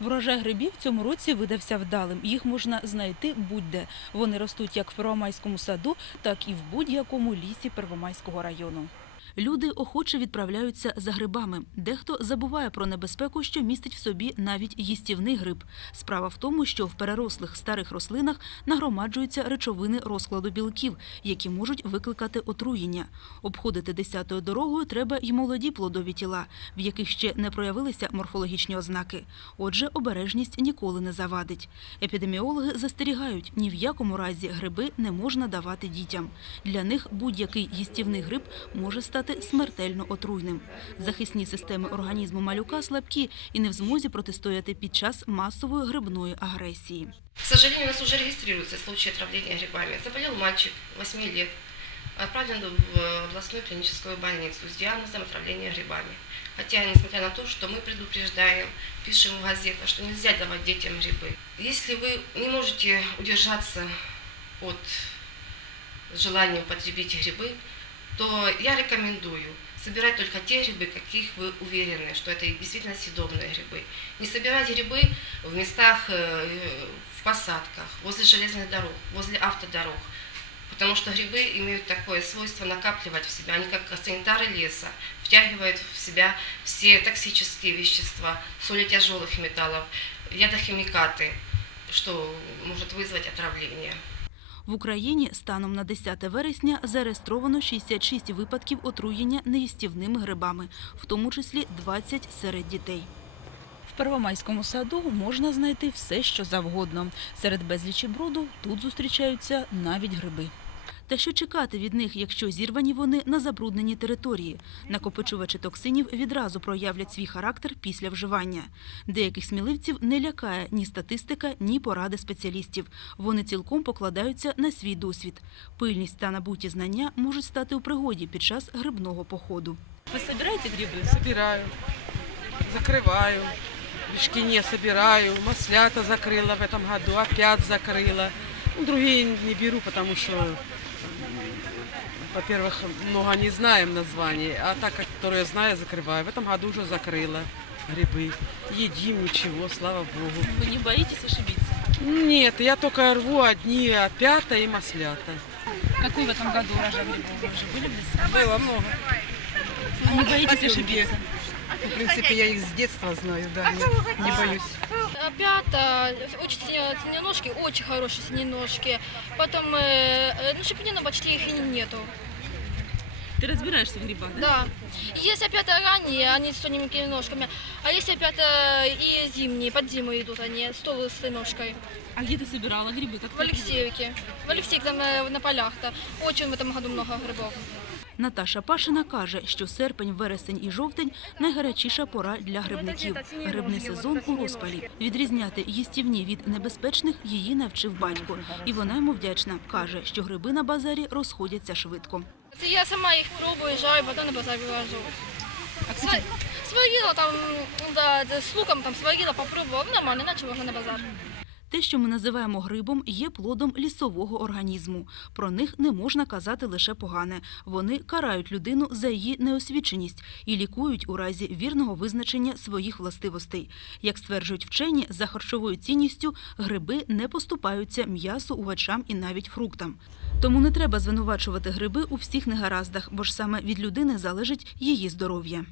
Врожай грибів цьому році видався вдалим. Їх можна знайти будь-де. Вони ростуть як в Первомайському саду, так і в будь-якому лісі Первомайського району. Люди охоче відправляються за грибами. Дехто забуває про небезпеку, що містить в собі навіть їстівний гриб. Справа в тому, що в перерослих старих рослинах нагромаджуються речовини розкладу білків, які можуть викликати отруєння. Обходити десятою дорогою треба й молоді плодові тіла, в яких ще не проявилися морфологічні ознаки. Отже, обережність ніколи не завадить. Епідеміологи застерігають, ні в якому разі гриби не можна давати дітям. Для них будь-який їстівний гриб може стати смертельно отруйним. Захисні системи організму малюка слабкі і не в змозі протистояти під час масової грибної агресії. К сожалению, у нас уже регистрируются случаи отравления грибами. Заболел мальчик 8 лет, отправлен в областную клиническую больницу с диагнозом отравления грибами. Хотя, несмотря на то, что мы предупреждаем, пишем в газетах, что нельзя давать детям грибы. Если вы не можете удержаться от желания употребить грибы, то я рекомендую собирать только те грибы, каких вы уверены, что это действительно съедобные грибы. Не собирать грибы в местах, э, в посадках, возле железных дорог, возле автодорог. Потому что грибы имеют такое свойство накапливать в себя. Они как санитары леса, втягивают в себя все токсические вещества, соли тяжелых металлов, ядохимикаты, что может вызвать отравление. В Україні станом на 10 вересня зареєстровано 66 випадків отруєння неїстівними грибами, в тому числі 20 серед дітей. В Первомайському саду можна знайти все, що завгодно. Серед безлічі бруду тут зустрічаються навіть гриби. Та що чекати від них, якщо зірвані вони на забрудненій території? Накопичувачі токсинів відразу проявлять свій характер після вживання. Деяких сміливців не лякає ні статистика, ні поради спеціалістів. Вони цілком покладаються на свій досвід. Пильність та набуті знання можуть стати у пригоді під час грибного походу. Ви збираєте гриби? Собираю, закрываю, мешки не собираю, маслята закрыла в этом году, опять закрыла. Ну, другие не беру, потому что, во-первых, много не знаем названий, а так, которые знаю, закрываю. В этом году уже закрыла грибы. Едим, ничего, слава богу. Ви не боїтесь ошибитися? Нет, я только рву одни опята и маслята. Какой в этом году урожай грибов? Вы уже были в лесу? Было много. А не боитесь ошибиться? В принципе, я их с детства знаю, да, не, не боюсь. Пята, очень сине- синеножки, очень хорошие синеножки. Потом, э, э, ну, шипнина почти их и нету. Ти розбираєшся в грибах, Да. И Есть опята ранние, они с тоненькими ножками. А есть опята и зимние, под зиму идут они, с толстой ножкой. А где ты собирала грибы? Как В Алексеевке. В Алексеевке там э, на полях-то. Очень в этом году много грибов. Наташа Пашина каже, що серпень, вересень і жовтень найгарячіша пора для грибників. Грибний сезон у розпалі. Відрізняти їстівні від небезпечних її навчив батько. І вона йому вдячна. Каже, що гриби на базарі розходяться швидко. Я сама их пробую, жарю, потом на базар вывожу. Сва- Сварила там, ну да, с луком там сварила, ну, нормально, иначе можно на базар. Те, що ми називаємо грибом, є плодом лісового організму. Про них не можна казати лише погане. Вони карають людину за її неосвіченість і лікують у разі вірного визначення своїх властивостей. Як стверджують вчені, за харчовою цінністю гриби не поступаються м'ясу, овочам і навіть фруктам. Тому не треба звинувачувати гриби у всіх негараздах, бо ж саме від людини залежить її здоров'я.